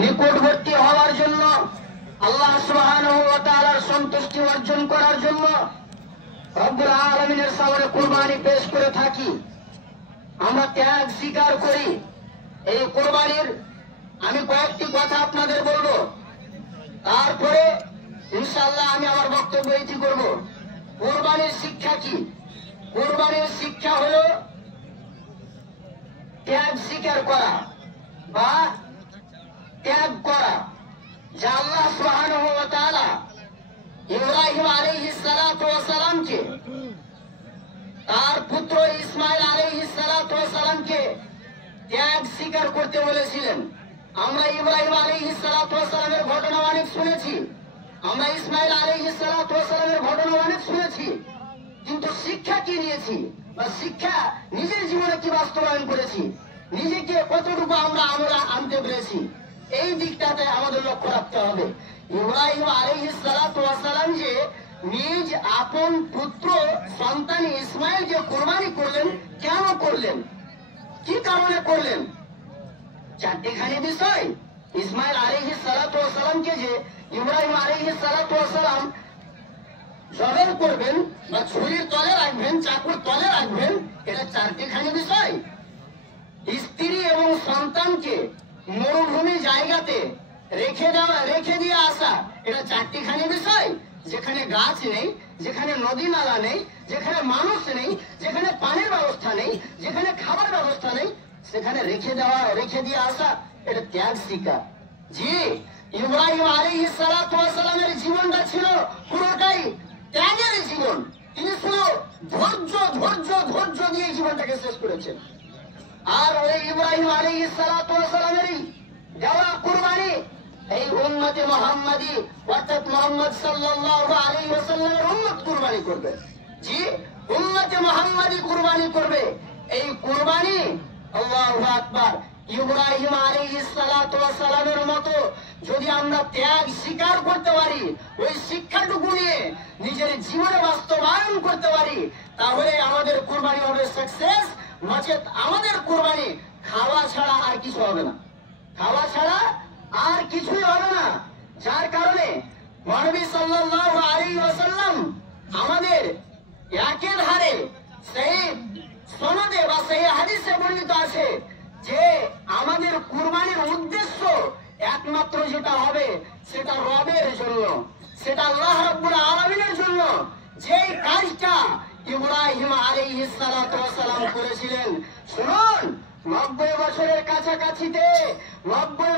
নিকটবর্তী হওয়ার জন্য, আল্লাহ সুবহানাহু ওয়া তাআলার সন্তুষ্টি অর্জন করার জন্য রব্বুল আলামিনের সামনে কুরবানি পেশ করে থাকি। আমরা ত্যাগ স্বীকার করি। এই কুরবানির আমি কয়েকটি কথা আপনাদের বলবো, তারপরে ইনশাআল্লাহ আমি আমার বক্তব্য এটি করব। কুরবানির শিক্ষা কি? কুরবানির শিক্ষা হলো ত্যাগ স্বীকার করা বা ত্যাগ করা, যা আল্লাহ সুবহানাহু ওয়া তাআলা ইব্রাহিম আলাইহিস সালাতু ওয়াস সালামকে, তার পুত্র ইসমাইল আলাইহিস সালাতু ওয়াস সালামকে ত্যাগ স্বীকার করতে বলেছিলেন। আমরা ইব্রাহিম আলাইহিস সালাতু ওয়াস সালামের ঘটনা অনেক শুনেছি, আমরা ইসমাইল আলাইহিস সালাতু ওয়াস সালামের ঘটনা অনেক শুনেছি, কিন্তু শিক্ষা কি নিয়েছি বা শিক্ষা নিজের জীবনে কি বাস্তবায়ন করেছি, নিজেকে কতটুকু আমরা আনতে পেরেছি, এই দিকটাতে আমাদের লক্ষ্য রাখতে হবে। ইব্রাহিম আলাইহিস সালাতু ওয়াস সালাম যে নিজ আপন পুত্র সন্তান ইসমাইলকে কুরবানি করলেন, কেন করলেন, কি কারণে করলেন? চারটিখানি বিষয়। ইসমাইল আলাইহিস সালাতু ওয়াস সালামকে যে ইব্রাহিম আলাইহিস সালাতু ওয়াস সালাম জবের করবেন বা ছুরির তলে রাখবেন, চাকুর তলে রাখবেন, এটা চারটিখানি বিষয়। স্ত্রী এবং সন্তানকে মরুভূমি জায়গাতে রেখে দিয়ে আসা, এটা চারটিখানি বিষয়। যেখানে গাছ নেই, যেখানে নদী নালা নেই, যেখানে মানুষ নেই, যেখানে পানির ব্যবস্থা নেই, যেখানে খাবার ব্যবস্থা নেই, সেখানে রেখে দিয়ে আসা, এটা ত্যাগ স্বীকার। জি, ইব্রাহিম আলাইহিস সালাতু ওয়াস সালামের জীবনটা ছিল পুরোটাই ত্যাগের জীবন। তিনি শুধু ধৈর্য দিয়ে জীবনটাকে শেষ করেছেন। আর ওই ইব্রাহিম আলাইহিস সালাতু ওয়াস সালামেরই দেওয়া কুরবানি এই উম্মতে মুহাম্মাদি, অর্থাৎ মুহাম্মদ সাল্লাল্লাহু আলাইহি ওয়াসাল্লামের উম্মত কুরবানি করবে। জি, উম্মতে মুহাম্মাদি কুরবানি করবে। এই কুরবানি, আল্লাহু আকবার, ইব্রাহিম আলাইহিস সালাতু ওয়াস সালামের মতো যদি আমরা ত্যাগ স্বীকার করতে পারি, ওই শিক্ষাটুকু নিয়ে নিজের জীবনে বাস্তবায়ন করতে পারি, তাহলে আমাদের কুরবানি হবে সাকসেস। নচেত আমাদের কুরবানি খাওয়া ছাড়া আর কিছু হবে না, খাওয়া ছাড়া আর কিছুই হবে না। যার কারণে নবী সাল্লাল্লাহু আলাইহি ওয়াসাল্লাম আমাদের একের হারে সেই সনদে বা সেই হাদিসে বর্ণিত আছে যে আমাদের কুরবানির উদ্দেশ্য একমাত্র যেটা হবে সেটা রবের জন্য, সেটা আল্লাহ রাব্বুল আলামিনের জন্য। যেই কাজটা ইব্রাহিম আলাইহিস সালাতু ওয়াস সালাম করেছিলেন, শুনুন, 90 বছরের কাছাকাছিতে, 90